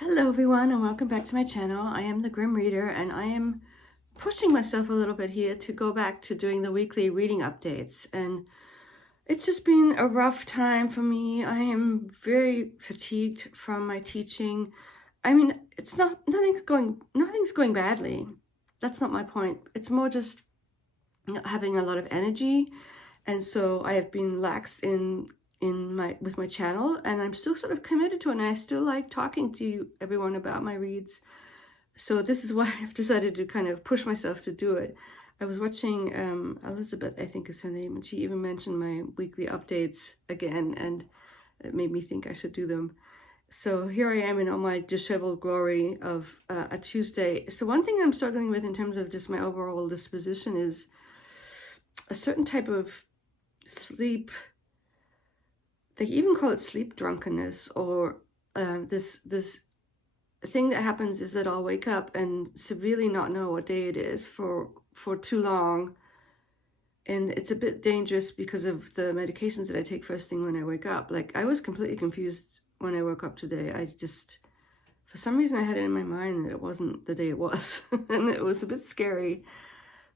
Hello everyone and welcome back to my channel. I am the Grim Reader and I am pushing myself a little bit here to go back to doing the weekly reading updates, and it's just been a rough time for me. I am very fatigued from my teaching. I mean, nothing's going badly. That's not my point. It's more just having a lot of energy, and so I have been lax with my channel, and I'm still sort of committed to it, and I still like talking to everyone about my reads. So this is why I've decided to kind of push myself to do it. I was watching Elizabeth, I think is her name, and she even mentioned my weekly updates again, and it made me think I should do them. So here I am in all my disheveled glory of a Tuesday. So one thing I'm struggling with in terms of just my overall disposition is a certain type of sleep. They even call it sleep drunkenness, or this thing that happens is that I'll wake up and severely not know what day it is for too long, and it's a bit dangerous because of the medications that I take first thing when I wake up. Like, I was completely confused when I woke up today. I just, for some reason, I had it in my mind that it wasn't the day it was, and it was a bit scary.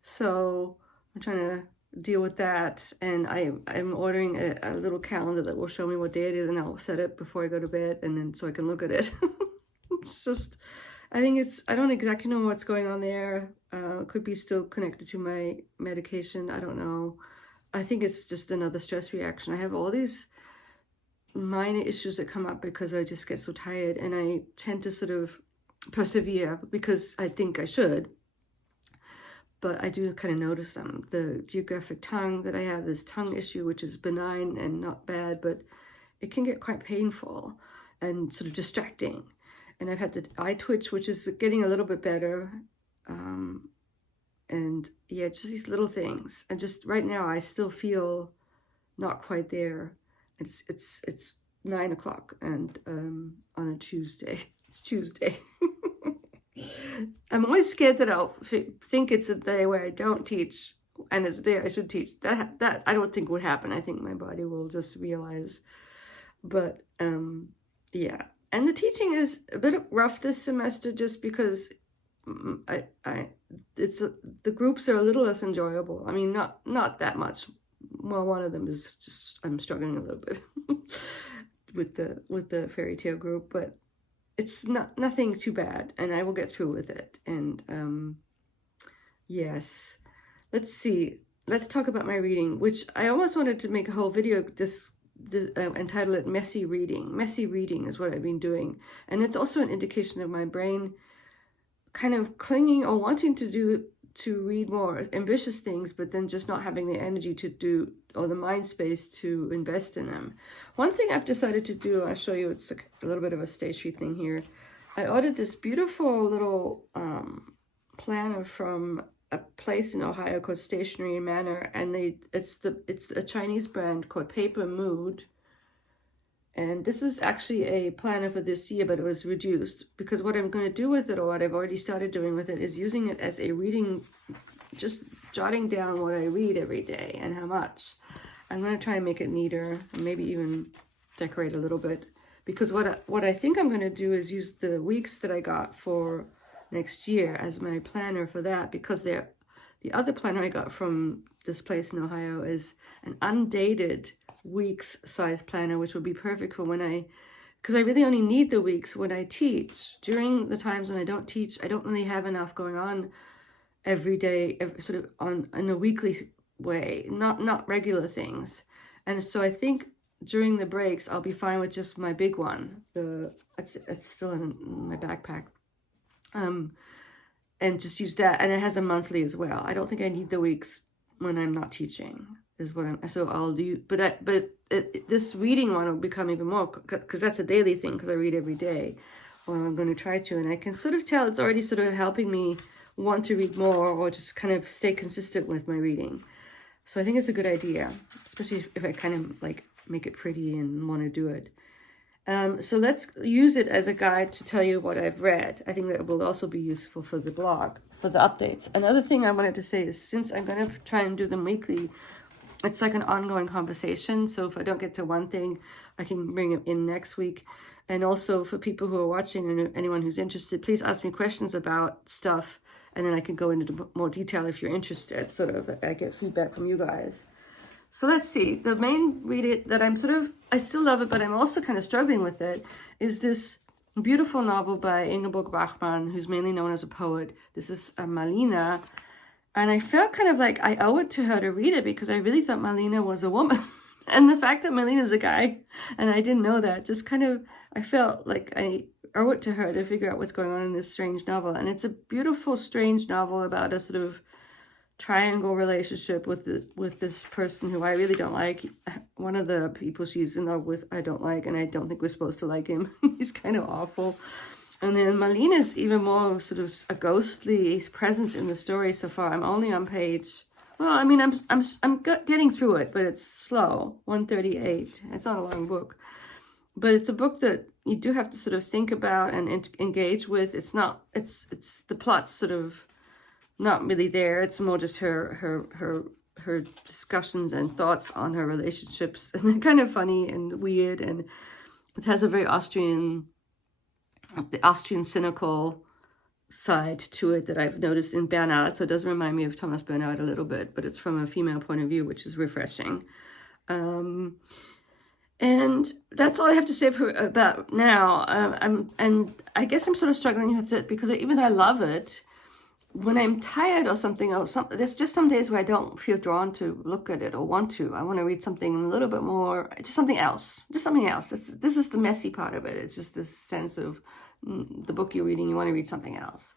So I'm trying to deal with that, and I'm ordering a little calendar that will show me what day it is, and I'll set it before I go to bed, and then so I can look at it. It's just, I don't exactly know what's going on there. Could be still connected to my medication. I don't know. I think it's just another stress reaction. I have all these minor issues that come up because I just get so tired, and I tend to sort of persevere because I think I should. But I do kind of notice them. The geographic tongue that I have, this tongue issue, which is benign and not bad, but it can get quite painful and sort of distracting. And I've had the eye twitch, which is getting a little bit better. And yeah, just these little things. And just right now, I still feel not quite there. It's 9 o'clock and on a Tuesday. It's Tuesday. I'm always scared that I'll think it's a day where I don't teach and it's a day I should teach. That I don't think would happen. I think my body will just realize. But yeah. And the teaching is a bit rough this semester just because the groups are a little less enjoyable. I mean, not that much. Well, one of them is just, I'm struggling a little bit with the fairy tale group, but it's nothing too bad, and I will get through with it. And yes, let's see. Let's talk about my reading, which I almost wanted to make a whole video entitle it Messy Reading. Messy reading is what I've been doing, and it's also an indication of my brain kind of clinging or wanting to read more ambitious things, but then just not having the energy to do, or the mind space to invest in them. One thing I've decided to do, I'll show you, it's a little bit of a stationery thing here. I ordered this beautiful little planner from a place in Ohio called Stationery Manor, and it's a Chinese brand called Paper Mood. And this is actually a planner for this year, but it was reduced because what I'm going to do with it, or what I've already started doing with it, is using it as a reading, just jotting down what I read every day and how much. I'm going to try and make it neater and maybe even decorate a little bit, because what I think I'm going to do is use the weeks that I got for next year as my planner for that, because the other planner I got from this place in Ohio is an undated weeks size planner, which would be perfect for because I really only need the weeks when I teach. During the times when I don't teach, I don't really have enough going on every day, sort of in a weekly way, not regular things. And so I think during the breaks, I'll be fine with just my big one. It's still in my backpack. And just use that, and it has a monthly as well. I don't think I need the weeks when I'm not teaching, is what so I'll do. But this reading one will become even more, because that's a daily thing, because I read every day, or I'm going to try to, and I can sort of tell it's already sort of helping me want to read more, or just kind of stay consistent with my reading. So I think it's a good idea, especially if I kind of like make it pretty and want to do it. So let's use it as a guide to tell you what I've read. I think that will also be useful for the blog, for the updates. Another thing I wanted to say is, since I'm going to try and do them weekly, it's like an ongoing conversation. So if I don't get to one thing, I can bring it in next week. And also for people who are watching and anyone who's interested, please ask me questions about stuff, and then I can go into more detail if you're interested. Sort of, I get feedback from you guys. So let's see. The main read that I still love it, but I'm also kind of struggling with it, is this beautiful novel by Ingeborg Bachmann, who's mainly known as a poet. This is Molina. And I felt kind of like I owe it to her to read it because I really thought Molina was a woman. And the fact that Molina's a guy, and I didn't know that, just kind of, I felt like I owe it to her to figure out what's going on in this strange novel. And it's a beautiful, strange novel about a sort of triangle relationship with this person who I really don't like. One of the people she's in love with I don't like, and I don't think we're supposed to like him. He's kind of awful. And then Molina's even more sort of a ghostly presence in the story so far. I'm only on page, well, I mean, I'm getting through it, but it's slow. 138. It's not a long book, but it's a book that you do have to sort of think about and engage with. It's not. It's the plot's sort of not really there. It's more just her discussions and thoughts on her relationships, and they're kind of funny and weird. And it has a very Austrian cynical side to it that I've noticed in Bernard. So it does remind me of Thomas Bernard a little bit, but it's from a female point of view, which is refreshing. And that's all I have to say about now. And I guess I'm sort of struggling with it because even though I love it, when I'm tired or something, there's just some days where I don't feel drawn to look at it or want to. I want to read something a little bit more, just something else. This is the messy part of it. It's just this sense of the book you're reading, you want to read something else.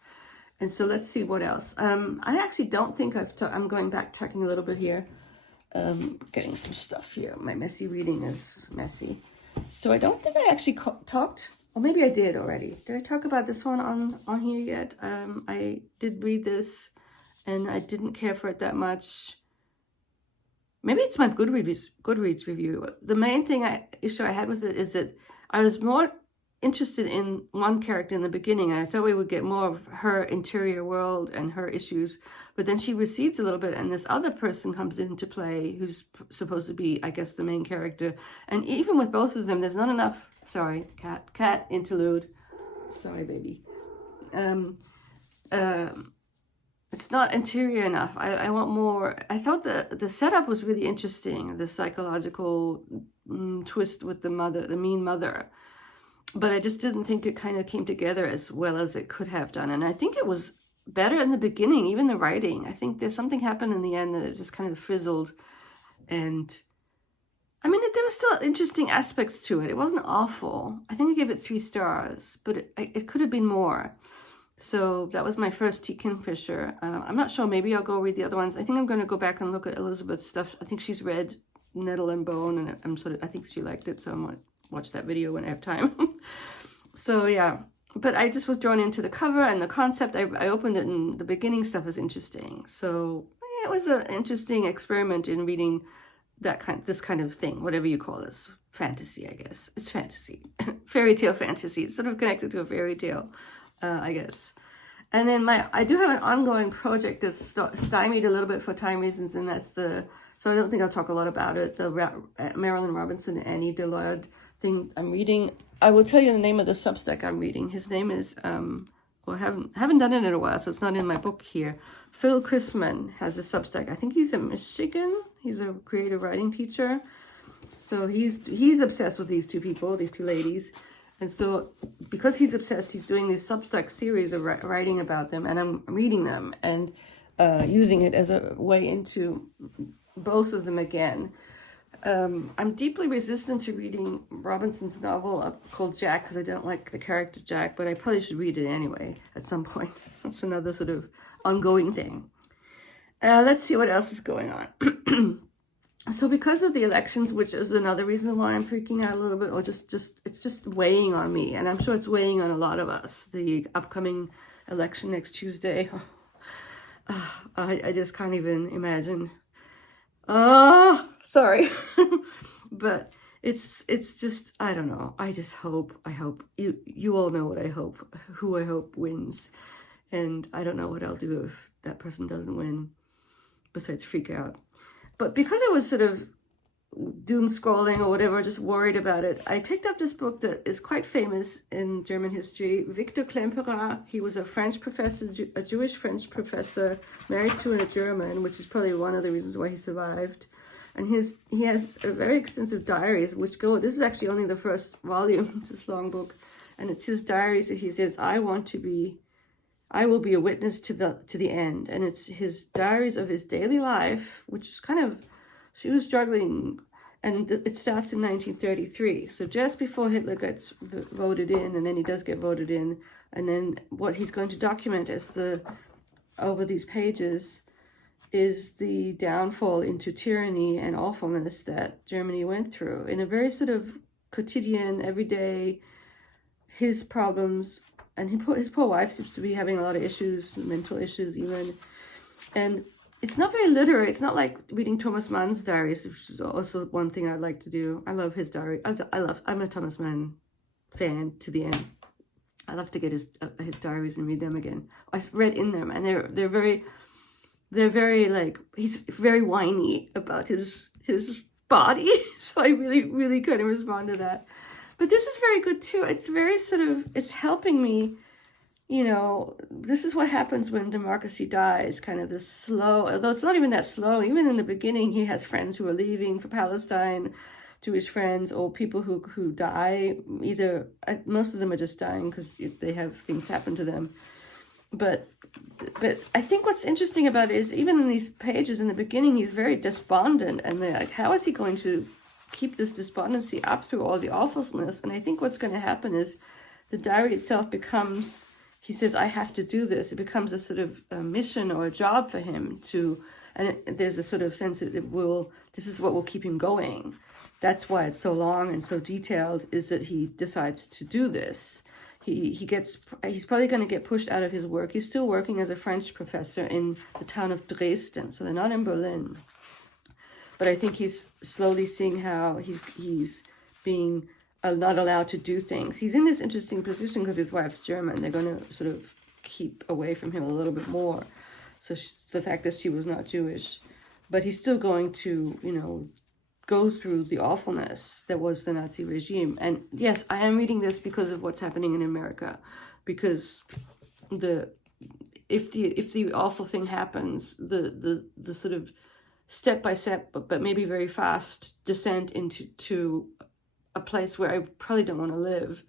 And so let's see what else. I actually don't think I'm going backtracking a little bit here. Getting some stuff here. My messy reading is messy. So I don't think I actually talked, or maybe I did already. Did I talk about this one on here yet? I did read this, and I didn't care for it that much. Maybe it's my Goodreads review. The main issue I had with it is that I was more interested in one character in the beginning, and I thought we would get more of her interior world and her issues, but then she recedes a little bit, and this other person comes into play who's supposed to be, I guess, the main character. And even with both of them, there's not enough, sorry, cat interlude, sorry baby, it's not interior enough. I want more. I thought the setup was really interesting, the psychological twist with the mean mother, but I just didn't think it kind of came together as well as it could have done. And I think it was better in the beginning, even the writing. I think there's something happened in the end that it just kind of fizzled. And I mean, there was still interesting aspects to it. It wasn't awful. I think I gave it 3 stars, but it could have been more. So that was my first Tein Fisher. I'm not sure. Maybe I'll go read the other ones. I think I'm going to go back and look at Elizabeth's stuff. I think she's read Nettle and Bone, and I think she liked it, so I'm going to watch that video when I have time. So yeah, but I just was drawn into the cover and the concept. I opened it, and the beginning stuff is interesting. So yeah, it was an interesting experiment in reading this kind of thing, whatever you call this. Fantasy, I guess. It's fantasy. Fairy tale fantasy. It's sort of connected to a fairy tale, I guess. And then I do have an ongoing project that's stymied a little bit for time reasons, and that's so I don't think I'll talk a lot about it, the Marilyn Robinson, Annie Deloyd thing I'm reading. I will tell you the name of the Substack I'm reading. His name is, I haven't done it in a while, so it's not in my book here. Phil Chrisman has a Substack. I think he's in Michigan. He's a creative writing teacher. So he's obsessed with these two ladies. And so because he's obsessed, he's doing this Substack series of writing about them, and I'm reading them and using it as a way into both of them again. I'm deeply resistant to reading Robinson's novel called Jack because I don't like the character Jack, but I probably should read it anyway at some point. That's another sort of ongoing thing. Let's see what else is going on. So because of the elections, which is another reason why I'm freaking out a little bit, or it's just weighing on me, and I'm sure it's weighing on a lot of us, the upcoming election next Tuesday. I just can't even imagine. Sorry. But it's just, I don't know. I hope you all know what I hope, who I hope wins. And I don't know what I'll do if that person doesn't win, besides freak out. But because I was sort of doom scrolling or whatever, just worried about it, I picked up this book that is quite famous in German history. Victor Klemperer, he was a French professor, a Jewish French professor, married to a German, which is probably one of the reasons why he survived. And he has a very extensive diaries, which go, this is actually only the first volume, it's this long book, and it's his diaries that he says, I will be a witness to the end. And it's his diaries of his daily life, which is kind of, she was struggling, and it starts in 1933. So just before Hitler gets voted in, and then he does get voted in, and then what he's going to document over these pages is the downfall into tyranny and awfulness that Germany went through in a very sort of quotidian, everyday, his problems. And his poor wife seems to be having a lot of issues, mental issues even. And it's not very literary. It's not like reading Thomas Mann's diaries, which is also one thing I'd like to do. I love his diary. I'm a Thomas Mann fan to the end. I love to get his diaries and read them again. I read in them, and they're very like, he's very whiny about his body. So I really kind of respond to that. But this is very good too. It's very sort of, it's helping me, this is what happens when democracy dies, kind of this slow, although it's not even that slow. Even in the beginning, he has friends who are leaving for Palestine, Jewish friends, or people who die. Either, most of them are just dying because they have things happen to them. But I think what's interesting about it is even in these pages in the beginning, he's very despondent, and they're like, how is he going to keep this despondency up through all the awfulness? And I think what's going to happen is the diary itself becomes, he says, I have to do this. It becomes a sort of a mission or a job for him to, and there's a sort of sense that this is what will keep him going. That's why it's so long and so detailed, is that he decides to do this. He's probably going to get pushed out of his work. He's still working as a French professor in the town of Dresden, so they're not in Berlin. But I think he's slowly seeing how he's being not allowed to do things. He's in this interesting position because his wife's German. They're going to sort of keep away from him a little bit more. So the fact that she was not Jewish. But he's still going to, go through the awfulness that was the Nazi regime. And yes, I am reading this because of what's happening in America. Because if the awful thing happens, the sort of step by step, but maybe very fast descent into a place where I probably don't want to live.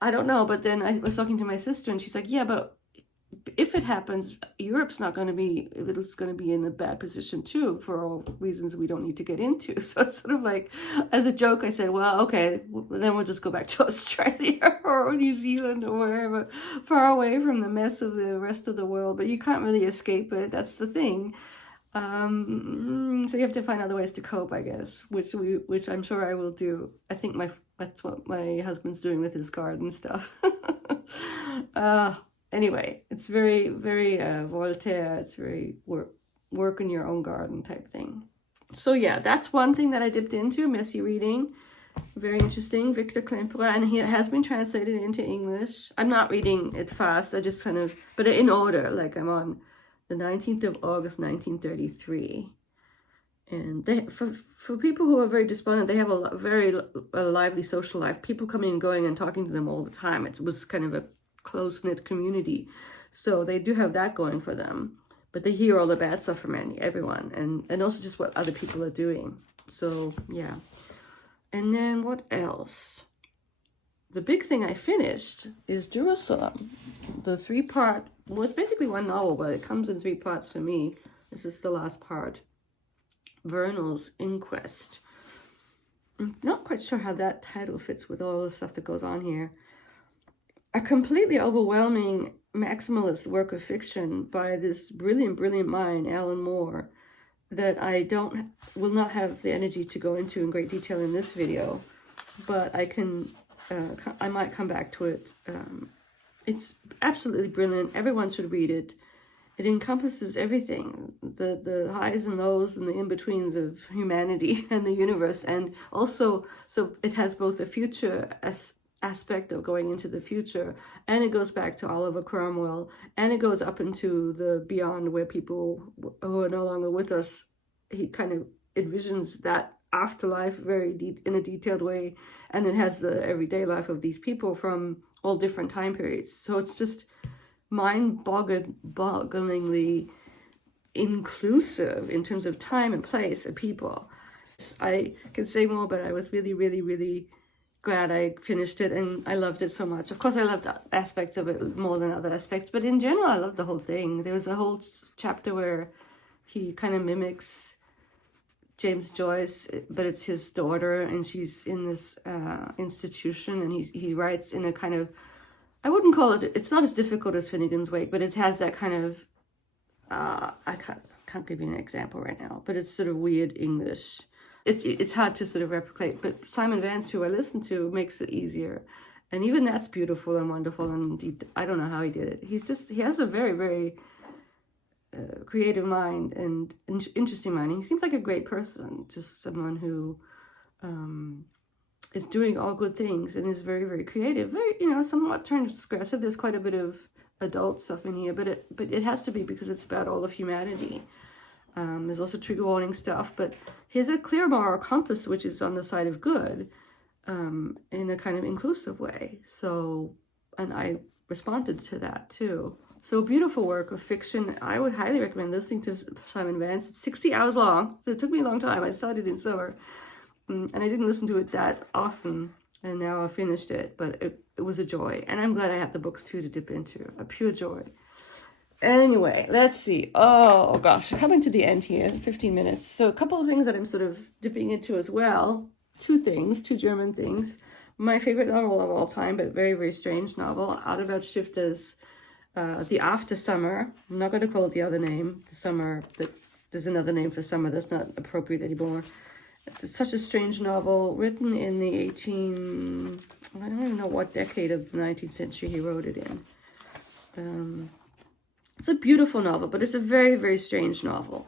I don't know, but then I was talking to my sister, and she's like, yeah, but if it happens, Europe's not going to be, it's going to be in a bad position too, for all reasons we don't need to get into. So it's sort of like, as a joke, I said, well, okay, then we'll just go back to Australia or New Zealand or wherever, far away from the mess of the rest of the world. But you can't really escape it. That's the thing. So you have to find other ways to cope, I guess, which I'm sure I will do. I think that's what my husband's doing with his garden stuff. Anyway, it's very, very Voltaire. It's very work in your own garden type thing. So yeah, that's one thing that I dipped into, messy reading. Very interesting. Victor Klemperer, and he has been translated into English. I'm not reading it fast. I just kind of, but in order, like I'm on the 19th of August, 1933. And for people who are very despondent, they have a very lively social life. People coming and going and talking to them all the time. It was kind of a close-knit community. So they do have that going for them. But they hear all the bad stuff from everyone. And also just what other people are doing. So, yeah. And then what else? The big thing I finished is Jerusalem. The 3-part, well, it's basically one novel, but it comes in 3 parts for me. This is the last part. Vernal's Inquest. I'm not quite sure how that title fits with all the stuff that goes on here. A completely overwhelming maximalist work of fiction by this brilliant mind, Alan Moore, that I will not have the energy to go into in great detail in this video, but I might come back to it. It's absolutely brilliant. Everyone should read it. It encompasses everything, the highs and lows and the in-betweens of humanity and the universe. And also, so it has both a future aspect of going into the future, and it goes back to Oliver Cromwell, and it goes up into the beyond where people who are no longer with us, he kind of envisions that afterlife in a detailed way, and it has the everyday life of these people from all different time periods. So it's just mind-bogglingly inclusive in terms of time and place and people. I can say more, but I was really, really, really glad I finished it, and I loved it so much. Of course, I loved aspects of it more than other aspects, but in general, I loved the whole thing. There was a whole chapter where he kind of mimics James Joyce, but it's his daughter, and she's in this institution, and he writes in a kind of, I wouldn't call it, it's not as difficult as Finnegan's Wake, but it has that kind of, I can't give you an example right now, but it's sort of weird English. It's hard to sort of replicate, but Simon Vance, who I listen to, makes it easier. And even that's beautiful and wonderful, and I don't know how he did it. He has a very, very creative mind and interesting mind. He seems like a great person, just someone who is doing all good things and is very, very creative, very, somewhat transgressive. There's quite a bit of adult stuff in here, but it has to be because it's about all of humanity. There's also trigger warning stuff, but here's a clear moral compass which is on the side of good, in a kind of inclusive way. So, and I responded to that too. So beautiful work of fiction. I would highly recommend listening to Simon Vance. It's 60 hours long, so it took me a long time. I started in summer, and I didn't listen to it that often, and now I finished it, but it was a joy. And I'm glad I have the books too to dip into. A pure joy. Anyway, let's see. Oh gosh, we're coming to the end here, 15 minutes. So a couple of things that I'm sort of dipping into as well. Two German things. My favorite novel of all time, but very, very strange novel, Adalbert Stifter's The After Summer. I'm not going to call it the other name, the summer, but there's another name for summer that's not appropriate anymore. It's such a strange novel, written in the I don't even know what decade of the 19th century he wrote it in. It's a beautiful novel, but it's a very, very strange novel.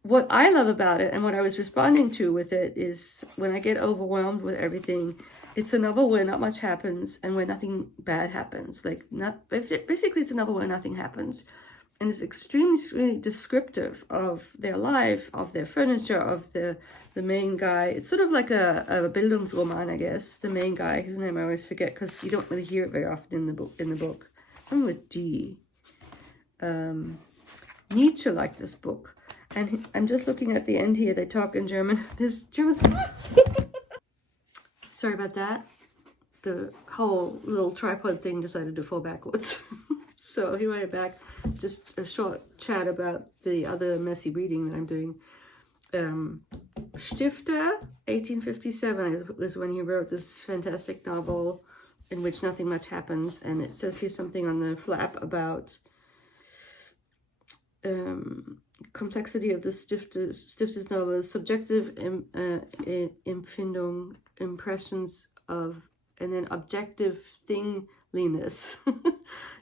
What I love about it, and what I was responding to with it, is when I get overwhelmed with everything, it's a novel where not much happens and where nothing bad happens. Basically, it's a novel where nothing happens. And it's extremely descriptive of their life, of their furniture, of the main guy. It's sort of like a Bildungsroman, I guess. The main guy, whose name I always forget because you don't really hear it very often in the book. Something with D. Nietzsche liked this book, and I'm just looking at the end here. They talk in German. This German. Sorry about that. The whole little tripod thing decided to fall backwards. So here I am back. Just a short chat about the other messy reading that I'm doing. Stifter, 1857 is when he wrote this fantastic novel in which nothing much happens, and it says here something on the flap about complexity of the Stifter's novel, subjective Empfindung, impressions of, and then objective thingliness.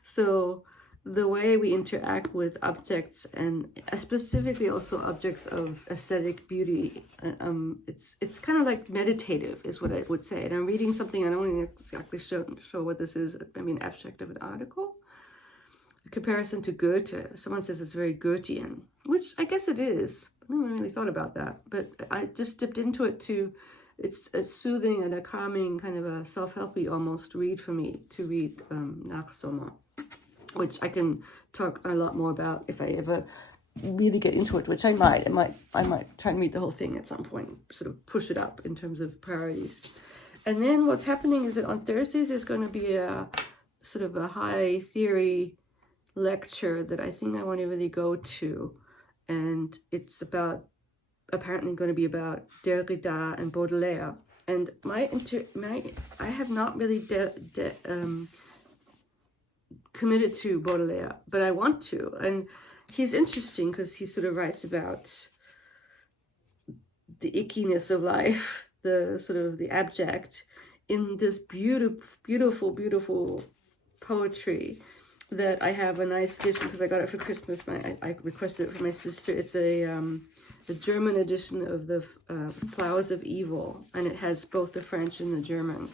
So the way we interact with objects, and specifically also objects of aesthetic beauty, it's kind of like meditative is what I would say. And I'm reading something, I don't exactly show what this is. I mean, abstract of an article. A comparison to Goethe. Someone says it's very Goethean, which I guess it is. I haven't really thought about that, but I just dipped into it too. It's a soothing and a calming, kind of a self-helpy almost read for me to read Nach Sommer, which I can talk a lot more about if I ever really get into it, which I might. I might try and read the whole thing at some point, sort of push it up in terms of priorities. And then what's happening is that on Thursdays there's going to be a sort of a high theory lecture that I think I want to really go to, and it's apparently going to be about Derrida and Baudelaire. And I have not really committed to Baudelaire, but I want to. And he's interesting because he sort of writes about the ickiness of life, the sort of the abject, in this beautiful poetry that I have a nice edition because I got it for Christmas. I requested it for my sister. It's the German edition of the Flowers of Evil, and it has both the French and the German.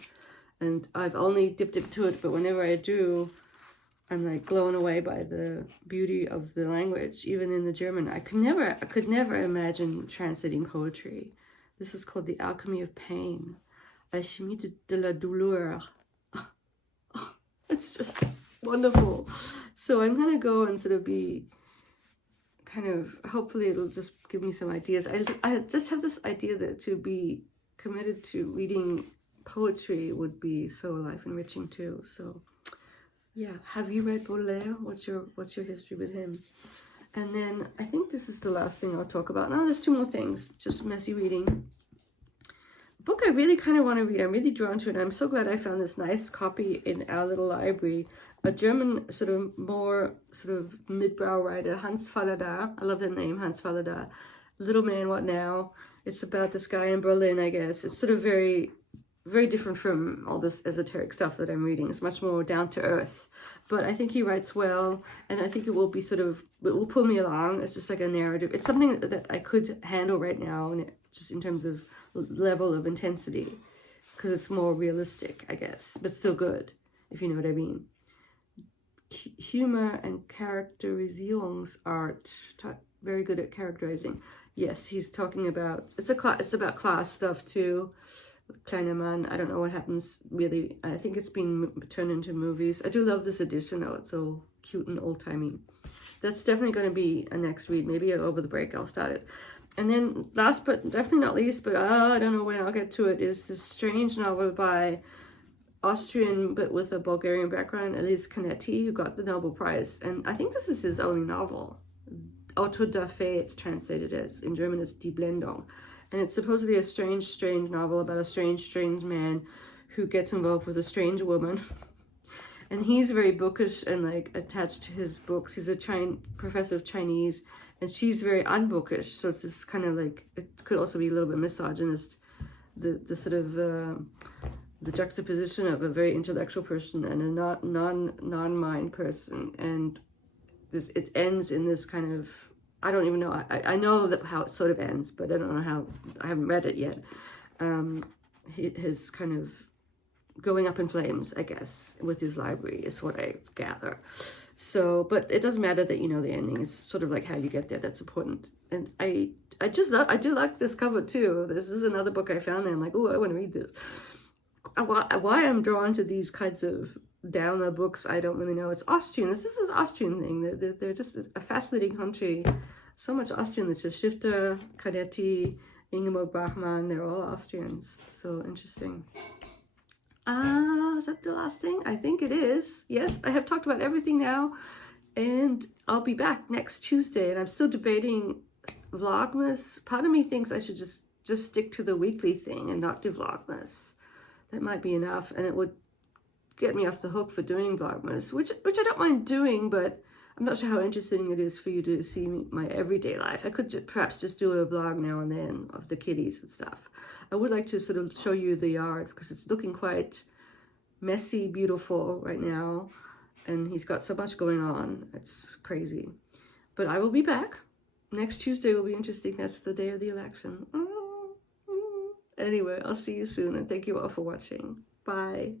And I've only dipped into it, but whenever I do, I'm like blown away by the beauty of the language, even in the German. I could never imagine translating poetry. This is called The Alchemy of Pain. Alchimie de la douleur. It's just wonderful. So I'm going to go and sort of be kind of, hopefully it'll just give me some ideas. I just have this idea that to be committed to reading poetry would be so life enriching too. So yeah, have you read Baudelaire? What's your history with him? And then I think this is the last thing I'll talk about. No, there's two more things, just messy reading. A book I really kind of want to read. I'm really drawn to it. I'm so glad I found this nice copy in our little library. A German sort of more sort of mid-brow writer, Hans Fallada. I love that name, Hans Fallada. Little Man, What Now? It's about this guy in Berlin, I guess. It's sort of very, very different from all this esoteric stuff that I'm reading. It's much more down to earth. But I think he writes well, and I think it will be sort of, it will pull me along. It's just like a narrative. It's something that I could handle right now, and just in terms of level of intensity, because it's more realistic, I guess, but still good, if you know what I mean. Humor and Charakterisierungsart, very good at characterizing. Yes, he's talking about, it's about class stuff too. Kleiner, I don't know what happens really. I think it's been turned into movies. I do love this edition though. It's so cute and old-timey. That's definitely going to be a next read. Maybe over the break I'll start it. And then last but definitely not least, but I don't know when I'll get to it, is this strange novel by Austrian but with a Bulgarian background, Elise Canetti, who got the Nobel Prize. And I think this is his only novel. Autodafé, it's translated as. In German it's Die Blendung. And it's supposedly a strange novel about a strange man who gets involved with a strange woman. And he's very bookish and like attached to his books. He's a professor of Chinese, and she's very unbookish. So it's this kind of like, it could also be a little bit misogynist. The sort of the juxtaposition of a very intellectual person and a non-mind person, and it ends in this kind of, I don't even know. I know that how it sort of ends, but I don't know how. I haven't read it yet. His kind of going up in flames, I guess, with his library is what I gather. So, but it doesn't matter that you know the ending. It's sort of like how you get there that's important. And I do like this cover too. This is another book I found there. I'm like, oh, I want to read this. Why I'm drawn to these kinds of downer books, I don't really know. It's Austrian. This is an Austrian thing. They're just a fascinating country. So much Austrian. There's Stifter, Cadetti, Ingeborg Bachmann. They're all Austrians. So interesting. Is that the last thing? I think it is. Yes, I have talked about everything now. And I'll be back next Tuesday. And I'm still debating Vlogmas. Part of me thinks I should just stick to the weekly thing and not do Vlogmas. That might be enough. And it would get me off the hook for doing Vlogmas, which I don't mind doing, but I'm not sure how interesting it is for you to see my everyday life. I could perhaps just do a vlog now and then of the kitties and stuff. I would like to sort of show you the yard because it's looking quite messy, beautiful right now. And he's got so much going on. It's crazy. But I will be back. Next Tuesday will be interesting. That's the day of the election. Anyway, I'll see you soon, and thank you all for watching. Bye.